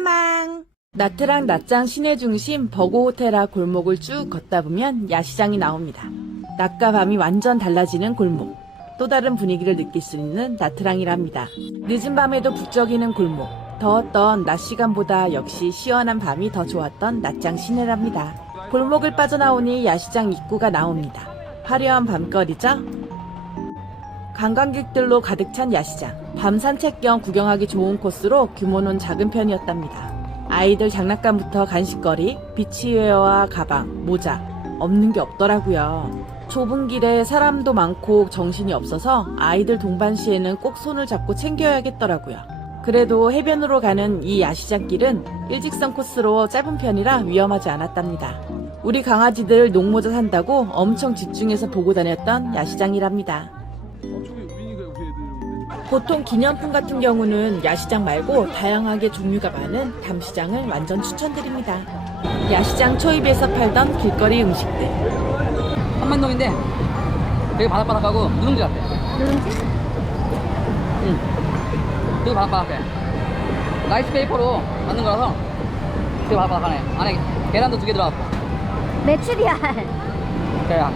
사망. 나트랑 낮장 시내 중심 버고호텔 앞 골목을 쭉 걷다 보면 야시장이 나옵니다. 낮과 밤이 완전 달라지는 골목. 또 다른 분위기를 느낄 수 있는 나트랑이랍니다. 늦은 밤에도 북적이는 골목. 더웠던 낮 시간보다 역시 시원한 밤이 더 좋았던 낮장 시내랍니다. 골목을 빠져나오니 야시장 입구가 나옵니다. 화려한 밤거리죠? 관광객들로 가득 찬 야시장. 밤 산책 겸 구경하기 좋은 코스로 규모는 작은 편이었답니다. 아이들 장난감부터 간식거리, 비치웨어와 가방, 모자 없는 게 없더라고요. 좁은 길에 사람도 많고 정신이 없어서 아이들 동반 시에는 꼭 손을 잡고 챙겨야겠더라고요. 그래도 해변으로 가는 이 야시장 길은 일직선 코스로 짧은 편이라 위험하지 않았답니다. 우리 강아지들 녹모자 산다고 엄청 집중해서 보고 다녔던 야시장이랍니다. 보통 기념품 같은 경우는 야시장 말고 다양하게 종류가 많은 담시장을 완전 추천드립니다. 야시장 초입에서 팔던 길거리 음식들. 한만동인데 되게 바삭바삭하고 누룽지 같아. 누룽지? 응. 되게 바삭바삭해. 라이스 페이퍼로 만든 거라서 되게 바삭바삭하네. 안에 계란도 2개 들어갔고. 메추리알. 그래야.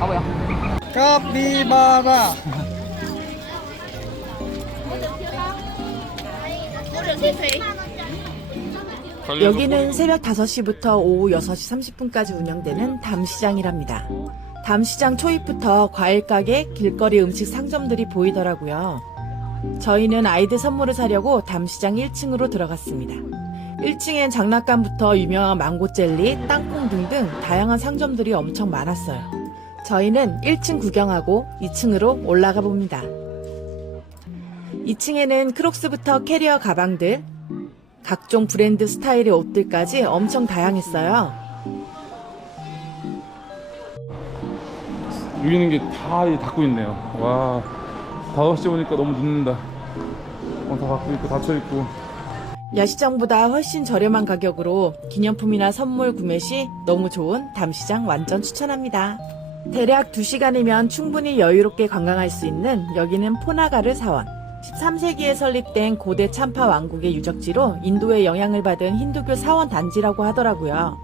가보자. 카피바라. 여기는 새벽 5시부터 오후 6시 30분까지 운영되는 담시장이랍니다. 담시장 초입부터 과일 가게, 길거리 음식 상점들이 보이더라고요. 저희는 아이들 선물을 사려고 담시장 1층으로 들어갔습니다. 1층엔 장난감부터 유명한 망고 젤리, 땅콩 등등 다양한 상점들이 엄청 많았어요. 저희는 1층 구경하고 2층으로 올라가 봅니다. 2층에는 크록스부터 캐리어 가방들, 각종 브랜드 스타일의 옷들까지 엄청 다양했어요. 여기 있는 게 다 닫고 있네요. 와, 5시 오니까 너무 늦는다. 다 닫고 있고 닫혀있고. 야시장보다 훨씬 저렴한 가격으로 기념품이나 선물 구매 시 너무 좋은 담시장 완전 추천합니다. 대략 2시간이면 충분히 여유롭게 관광할 수 있는 여기는 포나가르 사원. 13세기에 설립된 고대 참파 왕국의 유적지로 인도의 영향을 받은 힌두교 사원 단지라고 하더라고요.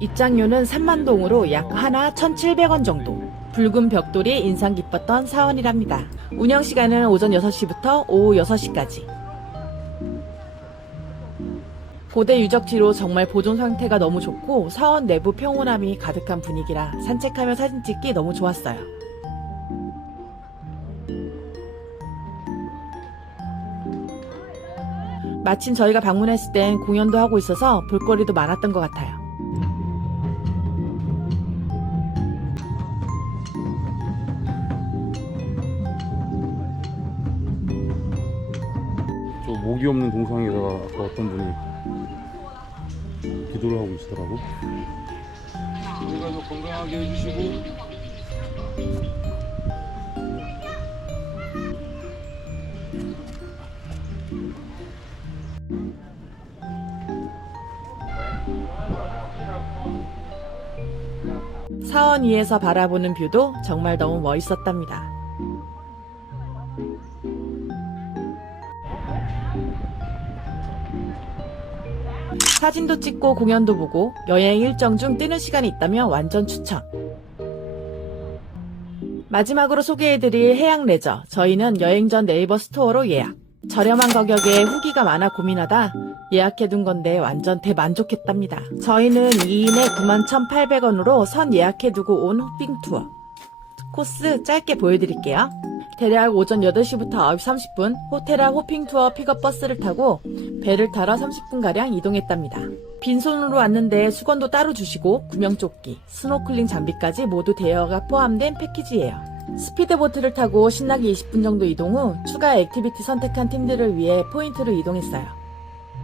입장료는 3만동으로 약 하나 1,700원 정도. 붉은 벽돌이 인상 깊었던 사원이랍니다. 운영시간은 오전 6시부터 오후 6시까지. 고대 유적지로 정말 보존 상태가 너무 좋고 사원 내부 평온함이 가득한 분위기라 산책하며 사진 찍기 너무 좋았어요. 마침 저희가 방문했을 땐 공연도 하고 있어서 볼거리도 많았던 것 같아요. 저 목이 없는 동상에다가 아까 어떤 분이 기도를 하고 계시더라고. 우리가 건강하게 해주시고. 사원 위에서 바라보는 뷰도 정말 너무 멋있었답니다. 사진도 찍고 공연도 보고 여행 일정 중 뜨는 시간이 있다면 완전 추천. 마지막으로 소개해드릴 해양 레저. 저희는 여행 전 네이버 스토어로 예약. 저렴한 가격에 후기가 많아 고민하다 예약해둔 건데 완전 대만족했답니다. 저희는 2인에 91,800원으로 선 예약해두고 온 호핑 투어. 코스 짧게 보여드릴게요. 대략 오전 8시부터 9시 30분 호텔 앞 호핑 투어 픽업 버스를 타고 배를 타러 30분가량 이동했답니다. 빈손으로 왔는데 수건도 따로 주시고 구명조끼, 스노클링 장비까지 모두 대여가 포함된 패키지예요. 스피드보트를 타고 신나게 20분 정도 이동 후 추가 액티비티 선택한 팀들을 위해 포인트로 이동했어요.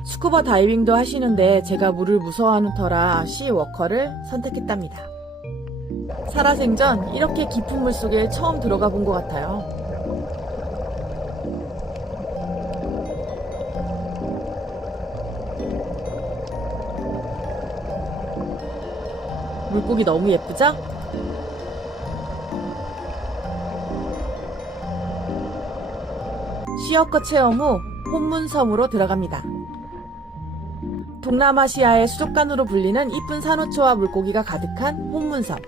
스쿠버 다이빙도 하시는데 제가 물을 무서워하는 터라 시워커를 선택했답니다. 살아생전 이렇게 깊은 물속에 처음 들어가 본 것 같아요. 물고기 너무 예쁘죠? 시어커 체험 후 혼문섬으로 들어갑니다. 동남아시아의 수족관으로 불리는 이쁜 산호초와 물고기가 가득한 혼문섬.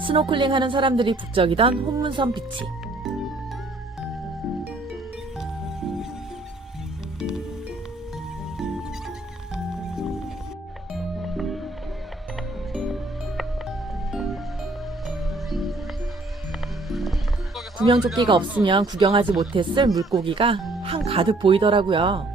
스노클링 하는 사람들이 북적이던 혼문섬 비치. 구명조끼가 없으면 구경하지 못했을 물고기가 한가득 보이더라고요.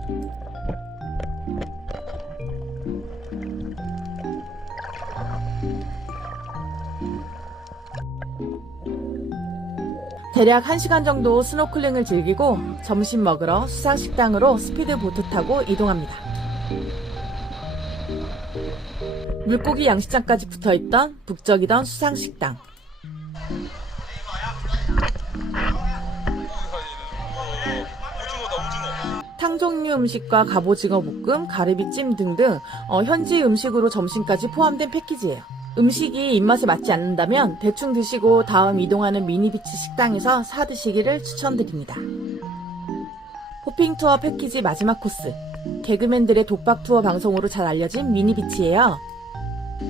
대략 1시간 정도 스노클링을 즐기고 점심 먹으러 수상식당으로 스피드보트 타고 이동합니다. 물고기 양식장까지 붙어있던 북적이던 수상식당. 탕종류 음식과 갑오징어 볶음, 가리비찜 등등 현지 음식으로 점심까지 포함된 패키지예요. 음식이 입맛에 맞지 않는다면 대충 드시고 다음 이동하는 미니비치 식당에서 사 드시기를 추천드립니다. 호핑투어 패키지 마지막 코스. 개그맨들의 독박투어 방송으로 잘 알려진 미니비치예요.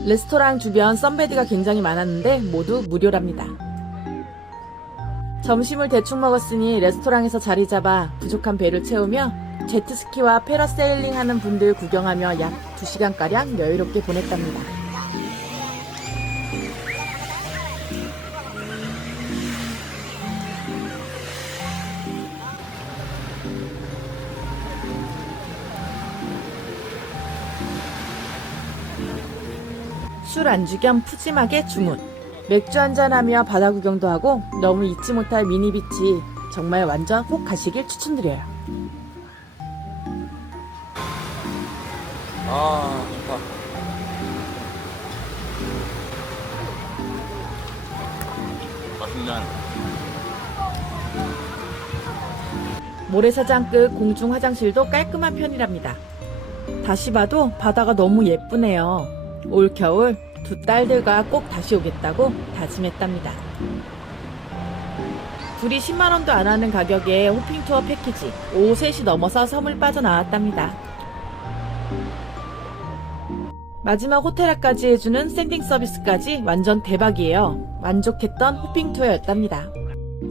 레스토랑 주변 선베드가 굉장히 많았는데 모두 무료랍니다. 점심을 대충 먹었으니 레스토랑에서 자리 잡아 부족한 배를 채우며 제트스키와 패러세일링 하는 분들 구경하며 약 2시간가량 여유롭게 보냈답니다. 술 안주 겸 푸짐하게 주문. 맥주 한잔하며 바다 구경도 하고 너무 잊지 못할 미니비치. 정말 완전 꼭 가시길 추천드려요. 아, 좋다. 맛있네. 모래사장 끝 공중 화장실도 깔끔한 편이랍니다. 다시 봐도 바다가 너무 예쁘네요. 올겨울 두 딸들과 꼭 다시 오겠다고 다짐했답니다. 둘이 10만원도 안 하는 가격에 호핑투어 패키지. 오후 3시 넘어서 섬을 빠져나왔답니다. 마지막 호텔까지 해주는 샌딩 서비스까지 완전 대박이에요. 만족했던 호핑투어였답니다.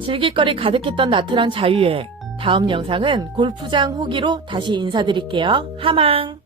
즐길 거리 가득했던 나트랑 자유여행. 다음 영상은 골프장 후기로 다시 인사드릴게요. 하망!